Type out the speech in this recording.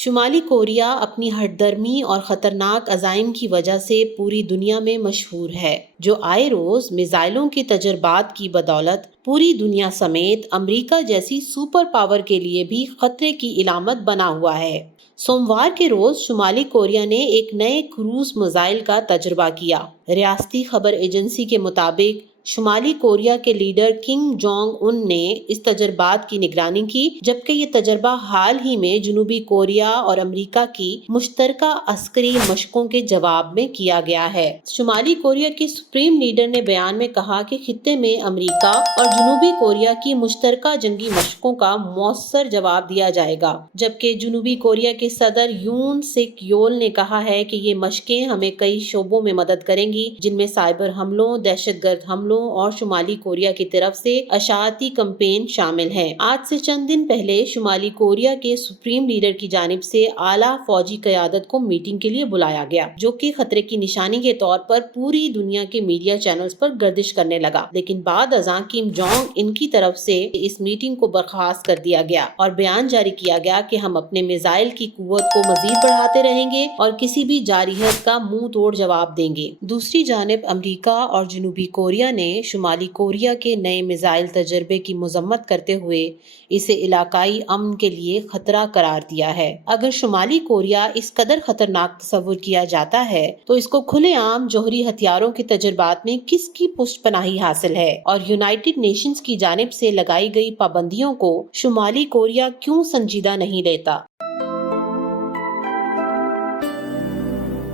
شمالی کوریا اپنی ہٹ درمی اور خطرناک عزائم کی وجہ سے پوری دنیا میں مشہور ہے، جو آئے روز میزائلوں کے تجربات کی بدولت پوری دنیا سمیت امریکہ جیسی سپر پاور کے لیے بھی خطرے کی علامت بنا ہوا ہے۔ سوموار کے روز شمالی کوریا نے ایک نئے کروز میزائل کا تجربہ کیا۔ ریاستی خبر ایجنسی کے مطابق شمالی کوریا کے لیڈر کنگ جونگ ان نے اس تجربات کی نگرانی کی، جبکہ یہ تجربہ حال ہی میں جنوبی کوریا اور امریکہ کی مشترکہ عسکری مشقوں کے جواب میں کیا گیا ہے۔ شمالی کوریا کے سپریم لیڈر نے بیان میں کہا کہ خطے میں امریکہ اور جنوبی کوریا کی مشترکہ جنگی مشقوں کا مؤثر جواب دیا جائے گا، جبکہ جنوبی کوریا کے صدر یون سک یول نے کہا ہے کہ یہ مشقیں ہمیں کئی شعبوں میں مدد کریں گی، جن میں سائبر حملوں، دہشت گرد حملوں اور شمالی کوریا کی طرف سے اشاعتی کمپین شامل ہیں۔ آج سے چند دن پہلے شمالی کوریا کے سپریم لیڈر کی جانب سے اعلیٰ فوجی قیادت کو میٹنگ کے لیے بلایا گیا، جو کہ خطرے کی نشانی کے طور پر پوری دنیا کے میڈیا چینلز پر گردش کرنے لگا، لیکن بعد ازاں کم جونگ ان کی طرف سے اس میٹنگ کو برخاست کر دیا گیا اور بیان جاری کیا گیا کہ ہم اپنے میزائل کی قوت کو مزید بڑھاتے رہیں گے اور کسی بھی جارحیت کا منہ توڑ جواب دیں گے۔ دوسری جانب امریکہ اور جنوبی کوریا نے شمالی کوریا کے نئے میزائل تجربے کی مذمت کرتے ہوئے اسے علاقائی امن کے لیے خطرہ قرار دیا ہے۔ اگر شمالی کوریا اس قدر خطرناک تصور کیا جاتا ہے تو اس کو کھلے عام جوہری ہتھیاروں کے تجربات میں کس کی پشت پناہی حاصل ہے، اور یونائیٹڈ نیشنز کی جانب سے لگائی گئی پابندیوں کو شمالی کوریا کیوں سنجیدہ نہیں لیتا؟